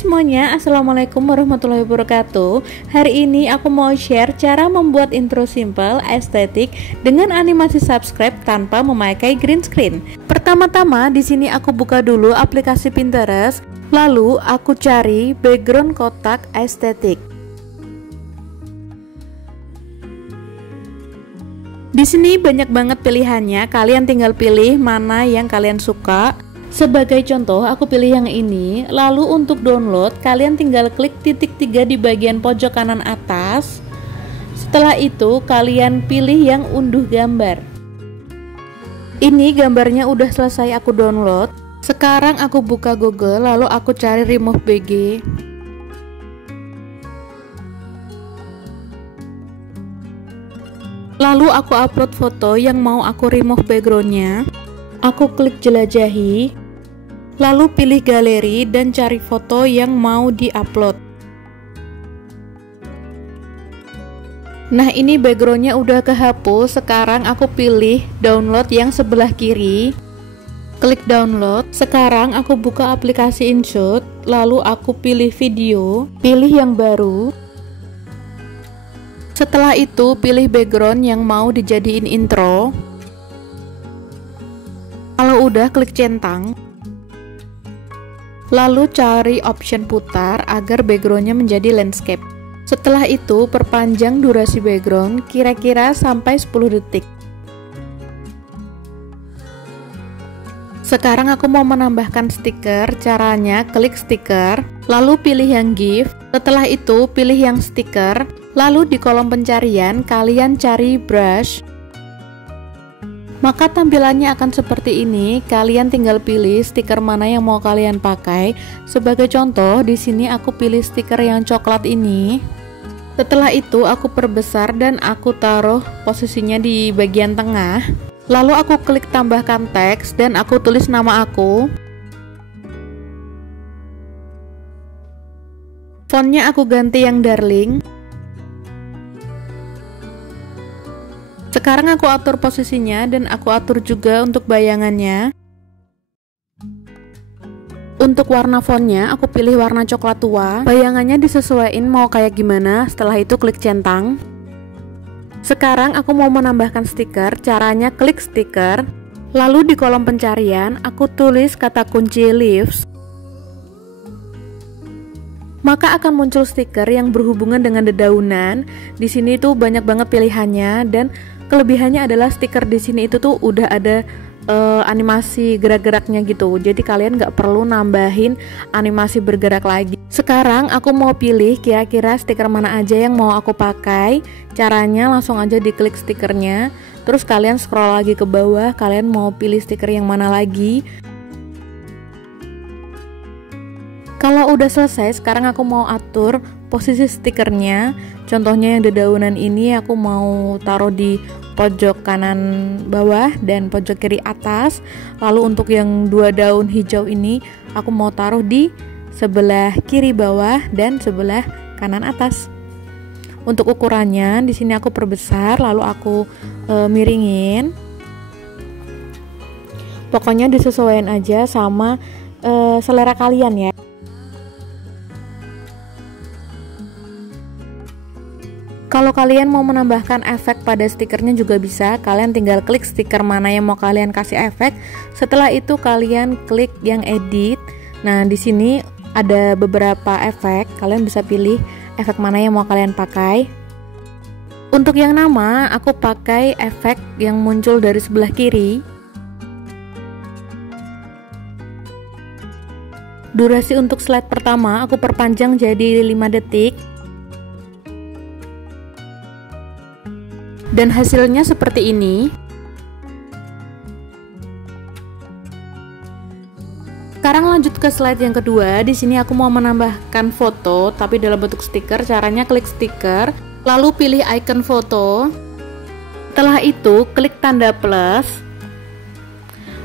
semuanya, assalamualaikum warahmatullahi wabarakatuh. Hari ini aku mau share cara membuat intro simple, estetik dengan animasi subscribe tanpa memakai green screen. Pertama-tama di sini aku buka dulu aplikasi Pinterest, lalu aku cari background kotak estetik. Di sini banyak banget pilihannya, kalian tinggal pilih mana yang kalian suka. Sebagai contoh, aku pilih yang ini. Lalu untuk download, kalian tinggal klik titik 3 di bagian pojok kanan atas. Setelah itu, kalian pilih yang unduh gambar. Ini gambarnya udah selesai aku download. Sekarang aku buka Google, lalu aku cari remove BG. Lalu aku upload foto yang mau aku remove backgroundnya. Aku klik jelajahi, lalu pilih galeri dan cari foto yang mau di-upload. Nah, ini backgroundnya udah kehapus. Sekarang aku pilih download yang sebelah kiri. Klik download. Sekarang aku buka aplikasi InShot, lalu aku pilih video, pilih yang baru. Setelah itu pilih background yang mau dijadiin intro. Kalau udah, klik centang, lalu cari option putar agar backgroundnya menjadi landscape. Setelah itu perpanjang durasi background kira-kira sampai 10 detik. Sekarang aku mau menambahkan stiker. Caranya klik stiker, lalu pilih yang GIF. Setelah itu pilih yang stiker, lalu di kolom pencarian kalian cari brush. Maka tampilannya akan seperti ini. Kalian tinggal pilih stiker mana yang mau kalian pakai. Sebagai contoh, di sini aku pilih stiker yang coklat ini. Setelah itu aku perbesar dan aku taruh posisinya di bagian tengah. Lalu aku klik tambahkan teks dan aku tulis nama aku. Fontnya aku ganti yang darling. Sekarang aku atur posisinya dan aku atur juga untuk bayangannya. Untuk warna fontnya aku pilih warna coklat tua. Bayangannya disesuaikan mau kayak gimana. Setelah itu klik centang. Sekarang aku mau menambahkan stiker. Caranya klik stiker, lalu di kolom pencarian aku tulis kata kunci leaves. Maka akan muncul stiker yang berhubungan dengan dedaunan. Di sini tuh banyak banget pilihannya dan kelebihannya adalah stiker di sini itu tuh udah ada animasi gerak-geraknya gitu. Jadi kalian nggak perlu nambahin animasi bergerak lagi. Sekarang aku mau pilih kira-kira stiker mana aja yang mau aku pakai. Caranya langsung aja diklik stikernya, terus kalian scroll lagi ke bawah. Kalian mau pilih stiker yang mana lagi. Kalau udah selesai, sekarang aku mau atur posisi stikernya. Contohnya yang dedaunan ini aku mau taruh di pojok kanan bawah dan pojok kiri atas. Lalu untuk yang dua daun hijau ini aku mau taruh di sebelah kiri bawah dan sebelah kanan atas. Untuk ukurannya di sini aku perbesar, lalu aku miringin. Pokoknya disesuaikan aja sama selera kalian ya. Kalau kalian mau menambahkan efek pada stikernya juga bisa. Kalian tinggal klik stiker mana yang mau kalian kasih efek. Setelah itu kalian klik yang edit. Nah, di sini ada beberapa efek. Kalian bisa pilih efek mana yang mau kalian pakai. Untuk yang nama, aku pakai efek yang muncul dari sebelah kiri. Durasi untuk slide pertama aku perpanjang jadi 5 detik. Dan hasilnya seperti ini. Sekarang lanjut ke slide yang kedua. Di sini aku mau menambahkan foto tapi dalam bentuk stiker. Caranya klik stiker, lalu pilih icon foto. Setelah itu klik tanda plus.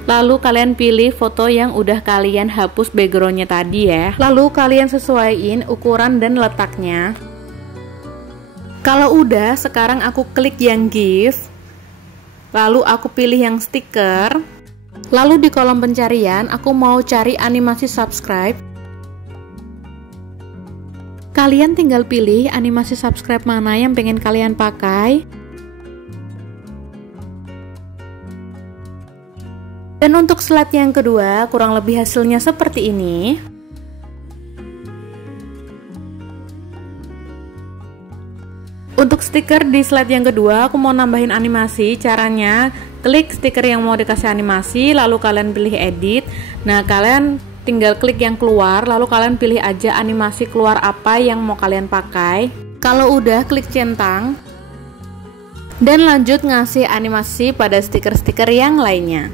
Lalu kalian pilih foto yang udah kalian hapus backgroundnya tadi ya. Lalu kalian sesuaiin ukuran dan letaknya. Kalau udah, sekarang aku klik yang GIF, lalu aku pilih yang stiker, lalu di kolom pencarian aku mau cari animasi subscribe. Kalian tinggal pilih animasi subscribe mana yang pengen kalian pakai. Dan untuk slide yang kedua, kurang lebih hasilnya seperti ini. Untuk stiker di slide yang kedua, aku mau nambahin animasi. Caranya, klik stiker yang mau dikasih animasi, lalu kalian pilih edit. Nah, kalian tinggal klik yang keluar, lalu kalian pilih aja animasi keluar apa yang mau kalian pakai. Kalau udah, klik centang dan lanjut ngasih animasi pada stiker-stiker yang lainnya.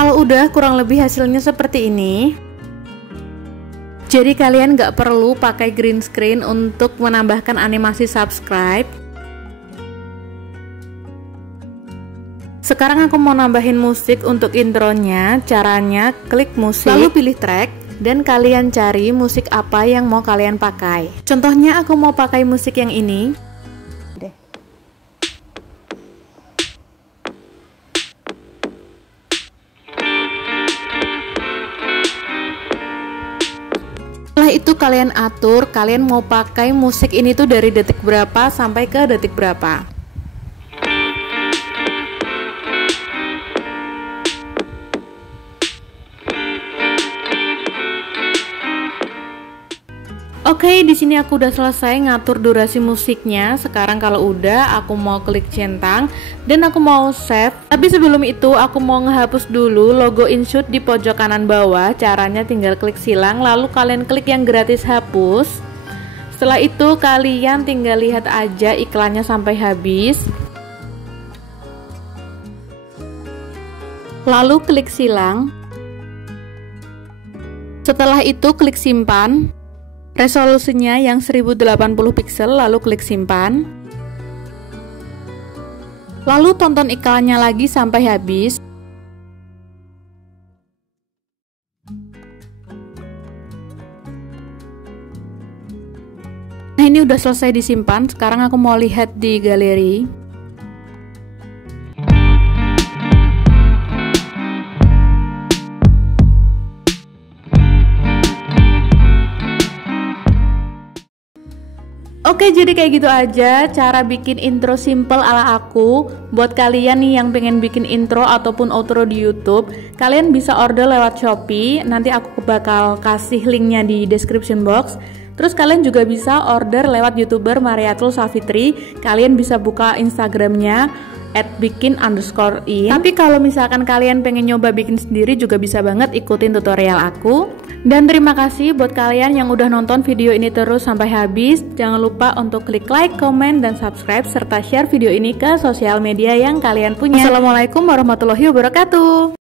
Kalau udah, kurang lebih hasilnya seperti ini. Jadi kalian nggak perlu pakai green screen untuk menambahkan animasi subscribe. Sekarang aku mau nambahin musik untuk intronya. Caranya klik musik, lalu pilih track, dan kalian cari musik apa yang mau kalian pakai. Contohnya aku mau pakai musik yang ini. Setelah itu kalian atur, kalian mau pakai musik ini tuh dari detik berapa sampai ke detik berapa. Oke, di sini aku udah selesai ngatur durasi musiknya. Sekarang kalau udah, aku mau klik centang dan aku mau save. Tapi sebelum itu aku mau ngehapus dulu logo InShoot di pojok kanan bawah. Caranya tinggal klik silang, lalu kalian klik yang gratis hapus. Setelah itu kalian tinggal lihat aja iklannya sampai habis. Lalu klik silang. Setelah itu klik simpan. Resolusinya yang 1080 pixel, lalu klik simpan. Lalu tonton iklannya lagi sampai habis. Nah, ini udah selesai disimpan. Sekarang aku mau lihat di galeri. Oke, jadi kayak gitu aja cara bikin intro simple ala aku. Buat kalian nih yang pengen bikin intro ataupun outro di YouTube, kalian bisa order lewat Shopee. Nanti aku bakal kasih linknya di description box. Terus kalian juga bisa order lewat YouTuber Mariatul Safitri. Kalian bisa buka Instagramnya @bikin_in. Tapi kalau misalkan kalian pengen nyoba bikin sendiri juga bisa banget ikutin tutorial aku. Dan terima kasih buat kalian yang udah nonton video ini terus sampai habis. Jangan lupa untuk klik like, comment, dan subscribe serta share video ini ke sosial media yang kalian punya. Assalamualaikum warahmatullahi wabarakatuh.